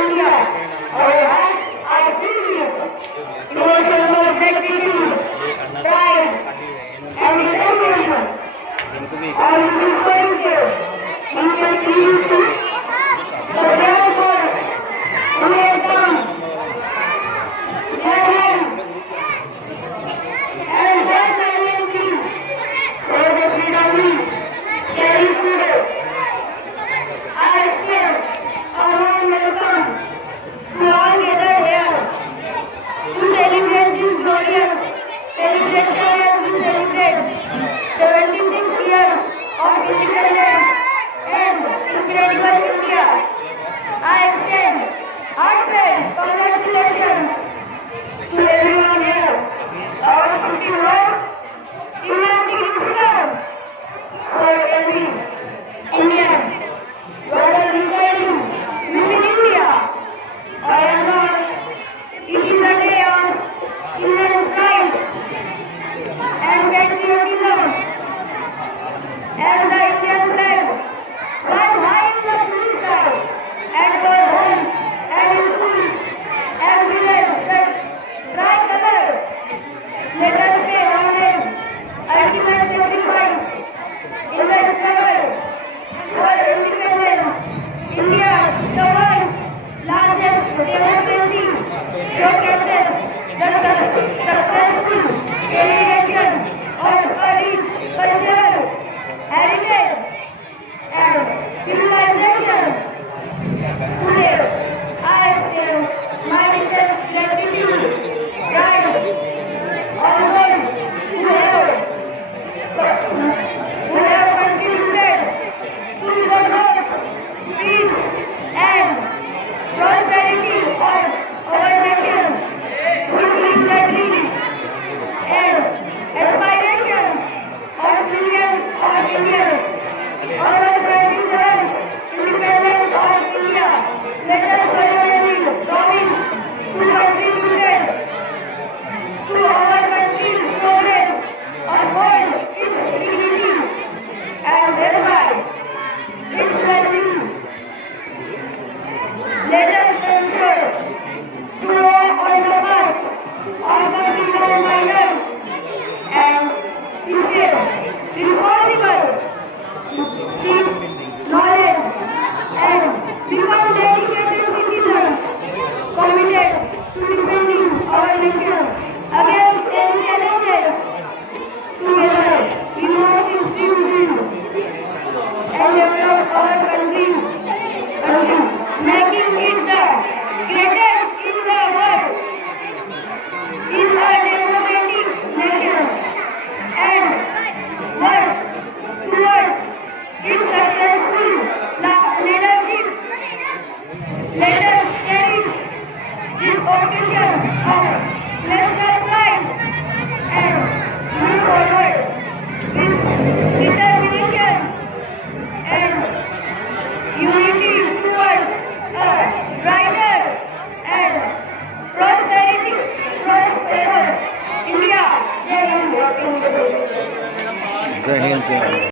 India. Our hearts are filled with emotions of gratitude, pride, and determination. On this historic day, we can feel the brave souls who have done their life and their silently for the freedom we cherish today. I extend a warm welcome to all gathered here to celebrate this glorious celebration as we celebrate 76 years of independence and incredible India. I extend heartfelt congratulations to everyone here. Our 50 words remain significant for every Indian, whether residing within India or abroad. It is a day of immense pride and patriotism as the Indian flag flies high in the blue sky and our homes and schools have raised the tricolor. Let us pay homage, ultimate sacrifice in the struggle for independence. India, the world's largest democracy, showcases the successful celebration of a rich cultural heritage and civilization. Today, I extend my deepest gratitude, pride, all those who have contributed to the growth, peace, and prosperity of our nation, fulfilling the dreams and aspirations of millions of Indians. On the 27th Independence of India, let us solemnly promise to contribute to our country's progress, uphold its dignity, and safeguard its values. Let us ensure to walk on the path of the freedom-minded and stay responsible, seek knowledge, and become dedicated citizens committed to defending our nation against any challenges. Together, we must strive and develop our country, making it the greatest in the world, in a democratic nation, and work towards its successful leadership. Let us cherish this occasion of national pride and move forward with determination and unity towards a brighter and prosperous India. Jai Hind. Jai Hind.